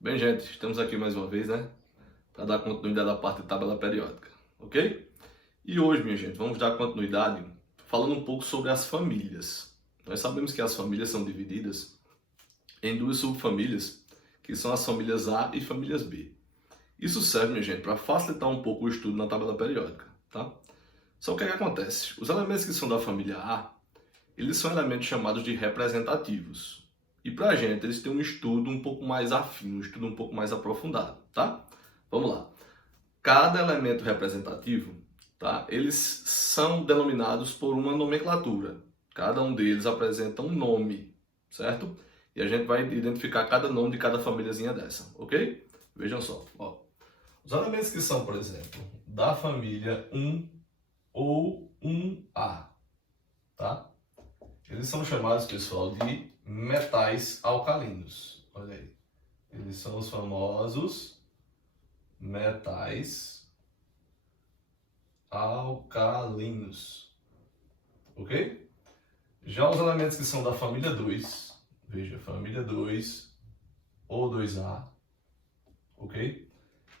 Bem, gente, estamos aqui mais uma vez, né? Para dar continuidade à parte de tabela periódica, ok? E hoje, minha gente, vamos dar continuidade falando um pouco sobre as famílias. Nós sabemos que as famílias são divididas em duas subfamílias, que são as famílias A e famílias B. Isso serve, minha gente, para facilitar um pouco o estudo na tabela periódica, tá? Só que o que acontece? Os elementos que são da família A, eles são elementos chamados de representativos. E para a gente, eles têm um estudo um pouco mais afino, um estudo um pouco mais aprofundado, tá? Vamos lá. Cada elemento representativo, tá? Eles são denominados por uma nomenclatura. Cada um deles apresenta um nome, certo? E a gente vai identificar cada nome de cada famíliazinha dessa, ok? Vejam só, ó. Os elementos que são, por exemplo, da família 1 ou 1A, tá? Eles são chamados, pessoal, de metais alcalinos. Olha aí. Eles são os famosos metais alcalinos. Ok? Já os elementos que são da família 2, veja, família 2 ou 2A, ok?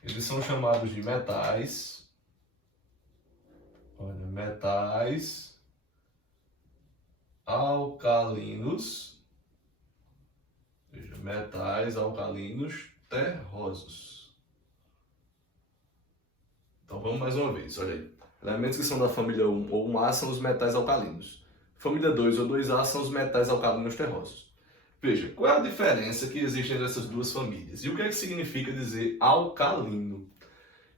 Eles são chamados de metais, olha, metais alcalinos, veja, metais alcalinos terrosos. Então vamos mais uma vez, olha aí. Elementos que são da família 1 ou 1A são os metais alcalinos. Família 2 ou 2A são os metais alcalinos terrosos. Veja, qual é a diferença que existe entre essas duas famílias? E o que é que significa dizer alcalino?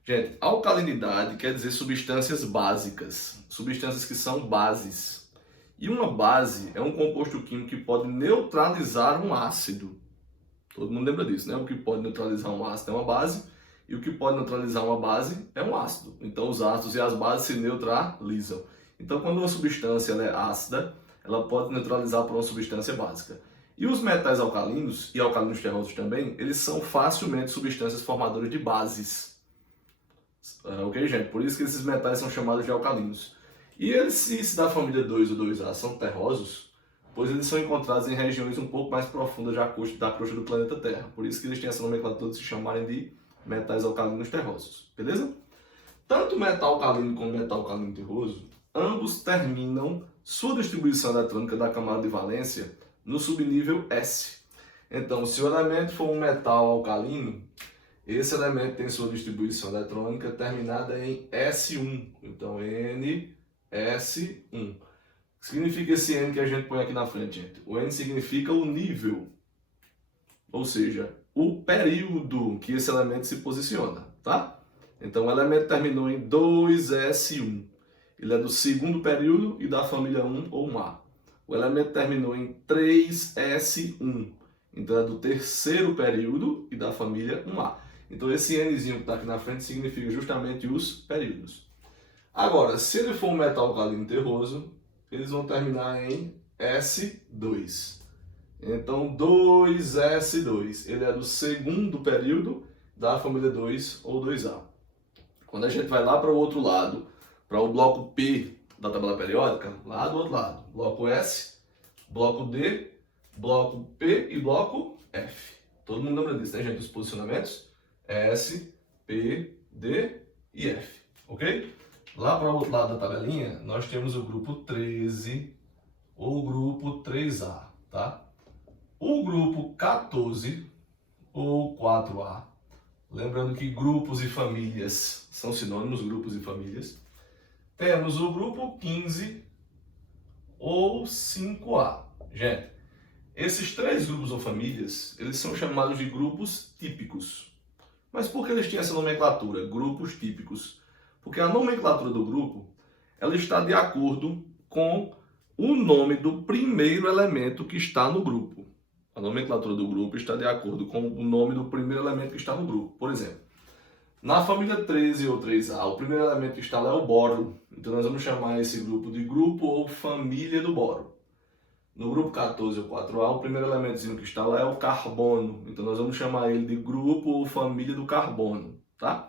Gente, alcalinidade quer dizer substâncias básicas, substâncias que são bases. E uma base é um composto químico que pode neutralizar um ácido. Todo mundo lembra disso, né? O que pode neutralizar um ácido é uma base, e o que pode neutralizar uma base é um ácido. Então os ácidos e as bases se neutralizam. Então quando uma substância ela é ácida, ela pode neutralizar por uma substância básica. E os metais alcalinos, e alcalinos terrosos também, eles são facilmente substâncias formadoras de bases. Ok, gente? Por isso que esses metais são chamados de alcalinos. E eles, se da família 2 ou 2A são terrosos, pois eles são encontrados em regiões um pouco mais profundas da crosta do planeta Terra. Por isso que eles têm essa nomenclatura de se chamarem de metais alcalinos terrosos. Beleza? Tanto metal alcalino como metal alcalino terroso, ambos terminam sua distribuição eletrônica da camada de valência no subnível S. Então, se o elemento for um metal alcalino, esse elemento tem sua distribuição eletrônica terminada em S1. Então, NS1. O que significa esse N que a gente põe aqui na frente, gente? O N significa o nível, ou seja, o período que esse elemento se posiciona, tá? Então, o elemento terminou em 2S1. Ele é do segundo período e da família 1 ou 1A. O elemento terminou em 3S1. Então, é do terceiro período e da família 1A. Então, esse Nzinho que está aqui na frente significa justamente os períodos. Agora, se ele for um metal alcalino terroso, eles vão terminar em S2. Então, 2S2. Ele é do segundo período da família 2 ou 2A. Quando a gente vai lá para o outro lado, para o bloco P da tabela periódica, lá do outro lado, bloco S, bloco D, bloco P e bloco F. Todo mundo lembra disso, né, gente? Os posicionamentos S, P, D e F, ok? Lá para o outro lado da tabelinha, nós temos o grupo 13 ou o grupo 3A, tá? O grupo 14 ou 4A, lembrando que grupos e famílias são sinônimos, grupos e famílias. Temos o grupo 15 ou 5A. Gente, esses três grupos ou famílias, eles são chamados de grupos típicos. Mas por que eles têm essa nomenclatura, grupos típicos? Porque a nomenclatura do grupo, ela está de acordo com o nome do primeiro elemento que está no grupo. A nomenclatura do grupo está de acordo com o nome do primeiro elemento que está no grupo. Por exemplo, na família 13 ou 3A, o primeiro elemento que está lá é o boro. Então nós vamos chamar esse grupo de grupo ou família do boro. No grupo 14 ou 4A, o primeiro elementozinho que está lá é o carbono. Então nós vamos chamar ele de grupo ou família do carbono, tá?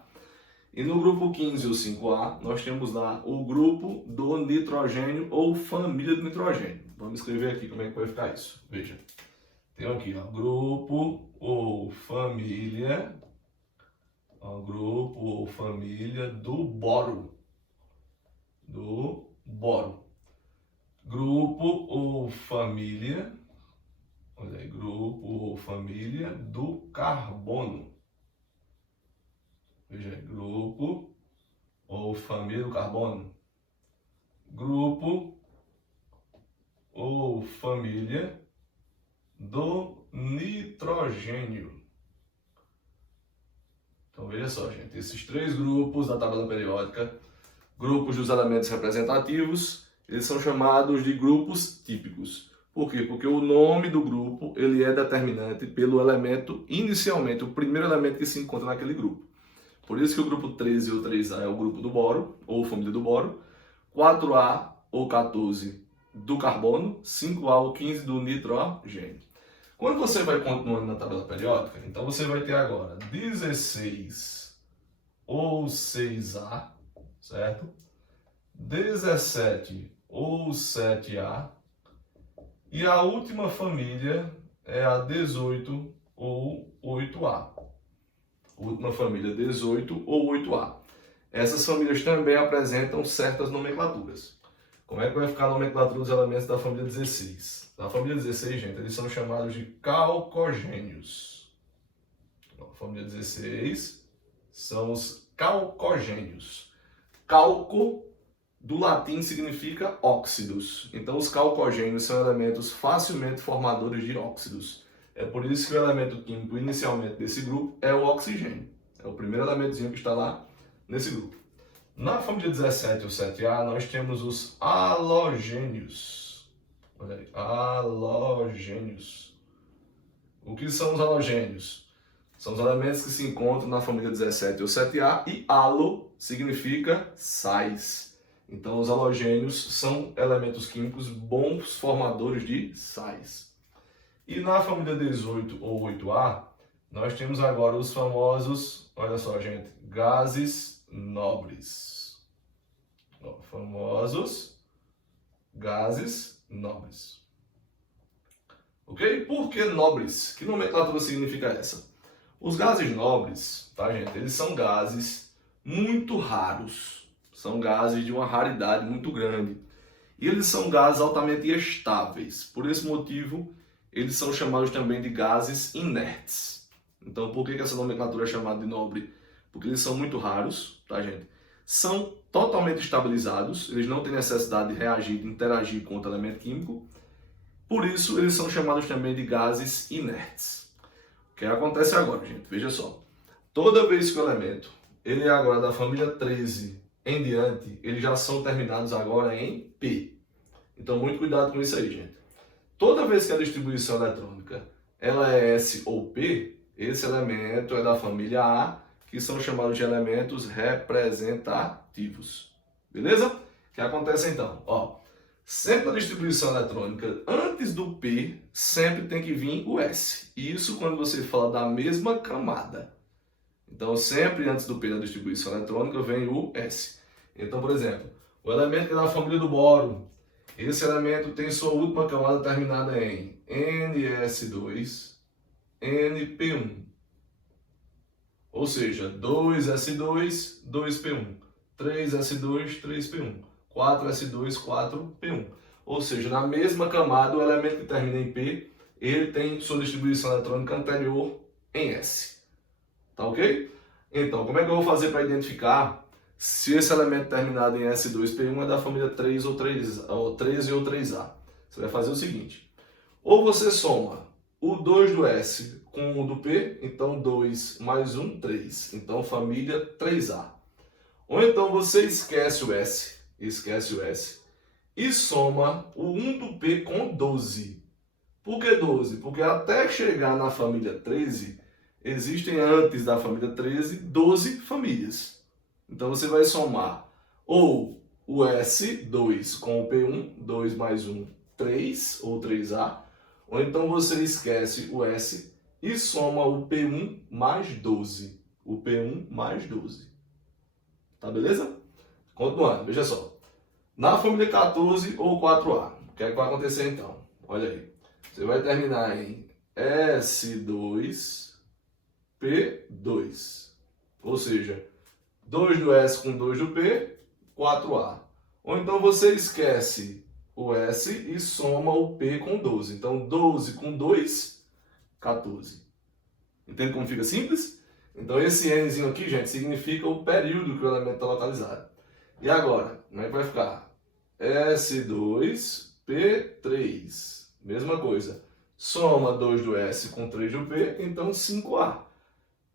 E no grupo 15 ou 5A, nós temos lá o grupo do nitrogênio ou família do nitrogênio. Vamos escrever aqui como é que vai ficar isso. Veja. Tenho aqui, ó, grupo ou família, ó, grupo ou família do boro, grupo ou família, olha aí, grupo ou família do carbono, veja aí, grupo ou família do carbono, grupo ou família do nitrogênio. Então veja só, gente, esses três grupos da tabela periódica, grupos dos elementos representativos, eles são chamados de grupos típicos. Por quê? Porque o nome do grupo ele é determinante pelo elemento, inicialmente, o primeiro elemento que se encontra naquele grupo. Por isso que o grupo 13 ou 3A é o grupo do boro, ou família do boro, 4A ou 14 do carbono, 5A ou 15 do nitrogênio. Quando você vai continuando na tabela periódica, então você vai ter agora 16 ou 6A, certo? 17 ou 7A, e a última família é a 18 ou 8A. Última família 18 ou 8A. Essas famílias também apresentam certas nomenclaturas. Como é que vai ficar a nomenclatura dos elementos da família 16? Na família 16, gente, eles são chamados de calcogênios. A família 16 são os calcogênios. Calco, do latim, significa óxidos. Então, os calcogênios são elementos facilmente formadores de óxidos. É por isso que o elemento químico inicialmente desse grupo é o oxigênio. É o primeiro elementozinho que está lá nesse grupo. Na família 17 ou 7A, nós temos os halogênios. Olha aí, halogênios. O que são os halogênios? São os elementos que se encontram na família 17 ou 7A, e halo significa sais. Então, os halogênios são elementos químicos bons formadores de sais. E na família 18 ou 8A, nós temos agora os famosos, olha só, gente, gases nobres. Famosos gases nobres. Ok? Por que nobres? Que nomenclatura significa essa? Os gases nobres, tá, gente? Eles são gases muito raros. São gases de uma raridade muito grande. E eles são gases altamente estáveis. Por esse motivo, eles são chamados também de gases inertes. Então, por que essa nomenclatura é chamada de nobre? Porque eles são muito raros, tá, gente? São totalmente estabilizados, eles não têm necessidade de reagir, de interagir com outro elemento químico. Por isso, eles são chamados também de gases inertes. O que acontece agora, gente? Veja só. Toda vez que o elemento ele é agora da família 13 em diante, eles já são terminados agora em P. Então, muito cuidado com isso aí, gente. Toda vez que a distribuição eletrônica ela é S ou P, esse elemento é da família A, que são chamados de elementos representativos. Beleza? O que acontece então? Ó, sempre na distribuição eletrônica, antes do P, sempre tem que vir o S. Isso quando você fala da mesma camada. Então, sempre antes do P da distribuição eletrônica vem o S. Então, por exemplo, o elemento que é da família do boro, esse elemento tem sua última camada terminada em NS2, NP1. Ou seja, 2S2, 2P1. 3S2, 3P1. 4S2, 4P1. Ou seja, na mesma camada, o elemento que termina em P, ele tem sua distribuição eletrônica anterior em S. Tá ok? Então, como é que eu vou fazer para identificar se esse elemento terminado em S2P1 é da família 3 ou 3, ou 13 ou 3A? Você vai fazer o seguinte. Ou você soma o 2 do S com o do P, então 2 mais 1, 3. Então, família 3A. Ou então você esquece o S, e soma o 1 do P com 12. Por que 12? Porque até chegar na família 13, existem antes da família 13, 12 famílias. Então você vai somar ou o S2 com o P1, 2 mais 1, 3, ou 3A, ou então você esquece o S e soma o P1 mais 12. O P1 mais 12. Tá beleza? Continuando, veja só. Na família 14 ou 4A, o que é que vai acontecer então? Olha aí. Você vai terminar em S2, P2. Ou seja, 2 do S com 2 do P, 4A. Ou então você esquece o S e soma o P com 12. Então, 12 com 2, 14. Entende como fica simples? Então, esse Nzinho aqui, gente, significa o período que o elemento está localizado. E agora, como é que vai ficar? S2, P3. Mesma coisa. Soma 2 do S com 3 do P, então 5A.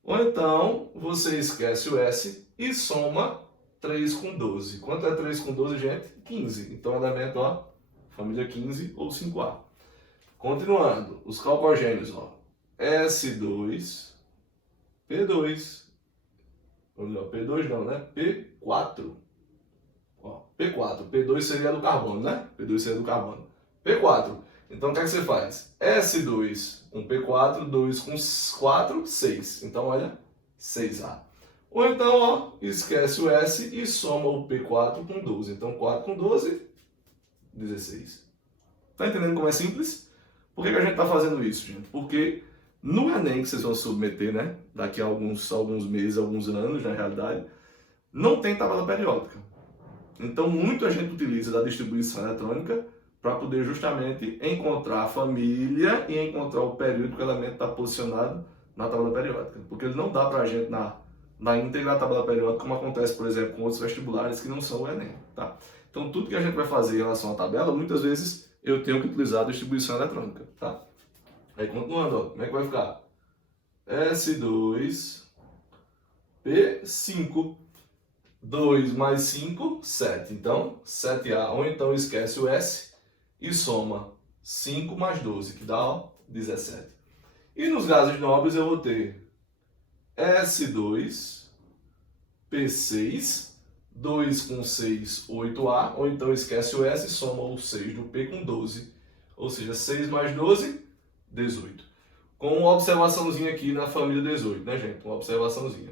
Ou então, você esquece o S e soma 3 com 12. Quanto é 3 com 12, gente? 15. Então, elemento, ó, família 15 ou 5A. Continuando, os calcogênios, ó. S2, P2. P2 não, né? P4. Ó, P4. P2 seria do carbono, né? P2 seria do carbono. P4. Então, o que é que você faz? S2 com P4, 2 com 4, 6. Então, olha, 6A. Ou então, ó, esquece o S e soma o P4 com 12. Então, 4 com 12, 16. Tá entendendo como é simples? Por que a gente tá fazendo isso, gente? Porque no Enem que vocês vão submeter, né? Daqui a alguns meses, alguns anos, na realidade, não tem tabela periódica. Então, muita gente utiliza da distribuição eletrônica para poder justamente encontrar a família e encontrar o período que o elemento está posicionado na tabela periódica. Porque ele não dá para a gente na íntegra da tabela periódica, como acontece, por exemplo, com outros vestibulares que não são o Enem. Tá? Então, tudo que a gente vai fazer em relação à tabela, muitas vezes eu tenho que utilizar a distribuição eletrônica. Tá? Aí, continuando, ó, como é que vai ficar? S2, P5. 2 mais 5, 7. Então, 7A. Ou então esquece o S e soma 5 mais 12, que dá, ó, 17. E nos gases nobres eu vou ter S2, P6, 2 com 6, 8A. Ou então esquece o S e soma o 6 do P com 12. Ou seja, 6 mais 12, 18. Com uma observaçãozinha aqui na família 18, né, gente? Uma observaçãozinha.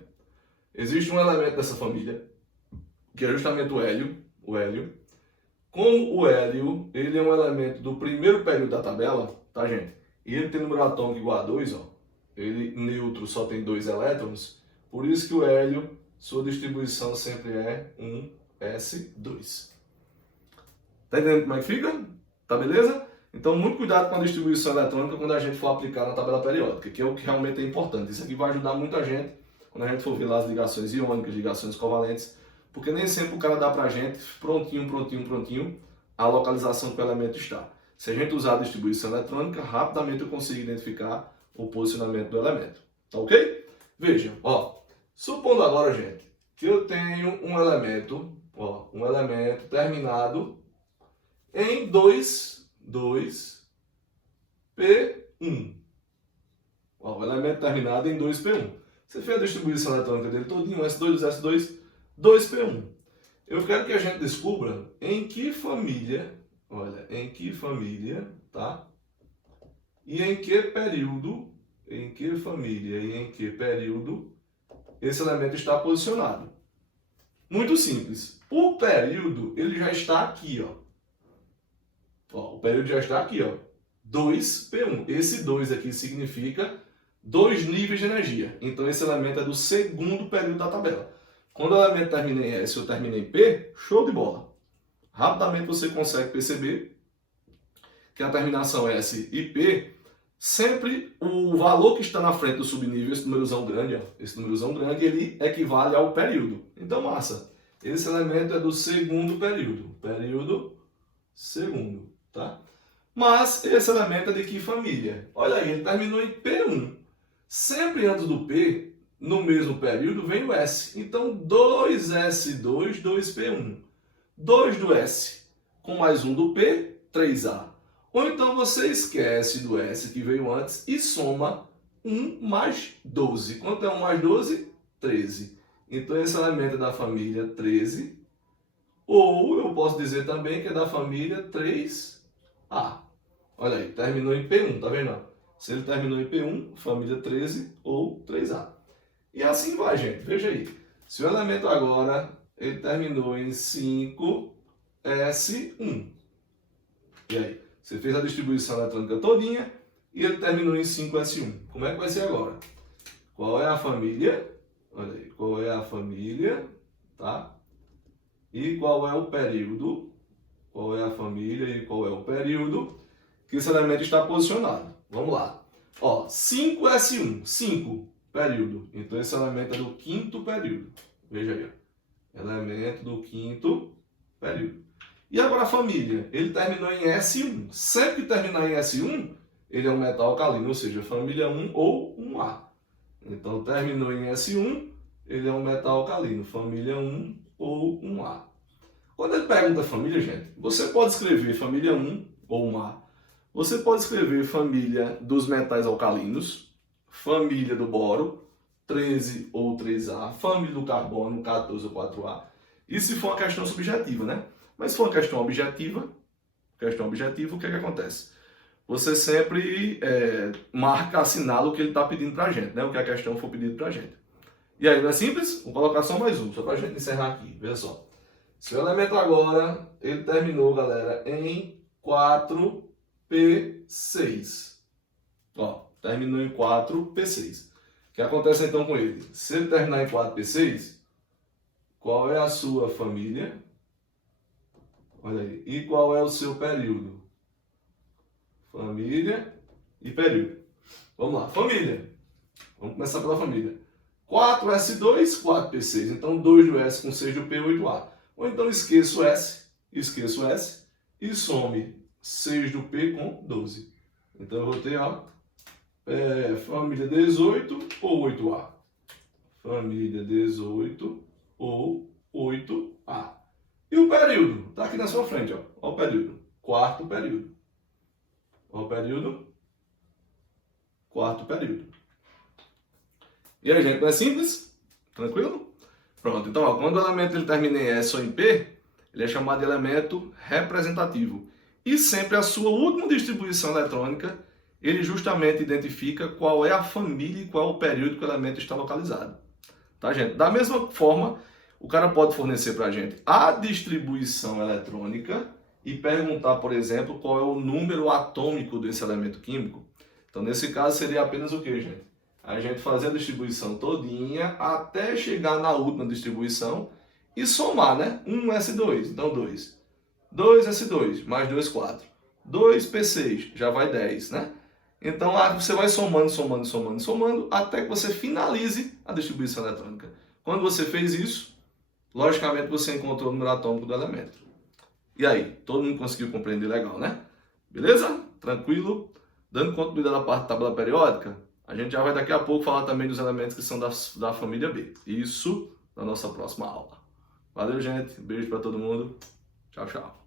Existe um elemento dessa família, que é justamente o hélio. Como o hélio, ele é um elemento do primeiro período da tabela, tá, gente? E ele tem número atômico igual a 2, ó. Ele neutro só tem 2 elétrons, por isso que o hélio, sua distribuição sempre é 1s2. Tá entendendo como é que fica? Tá beleza? Então, muito cuidado com a distribuição eletrônica quando a gente for aplicar na tabela periódica, que é o que realmente é importante. Isso aqui vai ajudar muita gente quando a gente for ver lá as ligações iônicas, ligações covalentes, porque nem sempre o cara dá pra gente prontinho a localização que o elemento está. Se a gente usar a distribuição eletrônica, rapidamente eu consigo identificar o posicionamento do elemento. Tá ok? Veja, ó, supondo agora, gente, que eu tenho um elemento terminado em 2P1. Ó, o elemento terminado em 2P1. Você fez a distribuição eletrônica dele todinho, S2, S2, 2P1. Eu quero que a gente descubra em que família, olha, em que família, tá? E em que período, em que família e em que período esse elemento está posicionado. Muito simples. O período, ele já está aqui, ó. O período já está aqui, ó. 2P1. Esse 2 aqui significa 2 níveis de energia. Então, esse elemento é do segundo período da tabela. Quando o elemento termina em S ou termina em P, show de bola. Rapidamente você consegue perceber que a terminação S e P, sempre o valor que está na frente do subnível, esse númerozão grande, ó, esse númerozão grande, ele equivale ao período. Então, massa. Esse elemento é do segundo período. Período segundo, tá? Mas esse elemento é de que família? Olha aí, ele terminou em P1. Sempre antes do P, no mesmo período, vem o S. Então, 2S2, 2P1. 2 do S com mais 1 do P, 3A. Ou então você esquece do S que veio antes e soma 1 mais 12. Quanto é 1 mais 12? 13. Então, esse elemento é da família 13. Ou eu posso dizer também que é da família 3A. Olha aí, terminou em P1, tá vendo? Se ele terminou em P1, família 13 ou 3A. E assim vai, gente. Veja aí. Se o elemento agora ele terminou em 5S1. E aí? Você fez a distribuição eletrônica todinha e ele terminou em 5S1. Como é que vai ser agora? Qual é a família? Olha aí, qual é a família, tá? E qual é o período? Qual é a família e qual é o período que esse elemento está posicionado? Vamos lá. Ó, 5S1, 5, período. Então esse elemento é do quinto período. Veja aí, ó. Elemento do quinto período. E agora a família, ele terminou em S1. Sempre que terminar em S1, ele é um metal alcalino, ou seja, família 1 ou 1A. Então terminou em S1, ele é um metal alcalino, família 1 ou 1A. Quando ele pergunta família, gente, você pode escrever família 1 ou 1A. Você pode escrever família dos metais alcalinos, família do boro, 13 ou 3A, família do carbono, 14 ou 4A. Isso se for uma questão subjetiva, né? Mas se for uma questão objetiva, o que é que acontece? Você sempre marca, assinala o que ele está pedindo para a gente, né? O que a questão for pedido para a gente. E aí, não é simples? Vou colocar só mais um, só para a gente encerrar aqui. Veja só. Seu elemento agora, ele terminou, galera, em 4P6. Ó, terminou em 4P6. O que acontece então com ele? Se ele terminar em 4P6, qual é a sua família? Olha aí. E qual é o seu período? Família e período. Vamos lá, família. Vamos começar pela família. 4S2, 4P6. Então, 2 do S com 6 do P, 8A. Ou então, esqueço S e some 6 do P com 12. Então, eu vou ter, ó, família 18 ou 8A. Família 18 ou 8A. E o período? Está aqui na sua frente, ó. Ó o período. Quarto período. Ó o período. Quarto período. E aí, gente, não é simples? Tranquilo? Pronto. Então, ó, quando o elemento ele termina em S ou em P, ele é chamado de elemento representativo. E sempre a sua última distribuição eletrônica, ele justamente identifica qual é a família e qual é o período que o elemento está localizado. Tá, gente? Da mesma forma, o cara pode fornecer para a gente a distribuição eletrônica e perguntar, por exemplo, qual é o número atômico desse elemento químico. Então, nesse caso, seria apenas o que, gente? A gente fazer a distribuição todinha até chegar na última distribuição e somar, né? 1S2, então 2. 2S2, mais 2, 4. 2P6, já vai 10, né? Então, você vai somando, até que você finalize a distribuição eletrônica. Quando você fez isso, logicamente você encontrou o número atômico do elemento. E aí, todo mundo conseguiu compreender legal, né? Beleza? Tranquilo? Dando continuidade à parte da tabela periódica, a gente já vai daqui a pouco falar também dos elementos que são da família B. Isso na nossa próxima aula. Valeu, gente. Beijo para todo mundo. Tchau, tchau.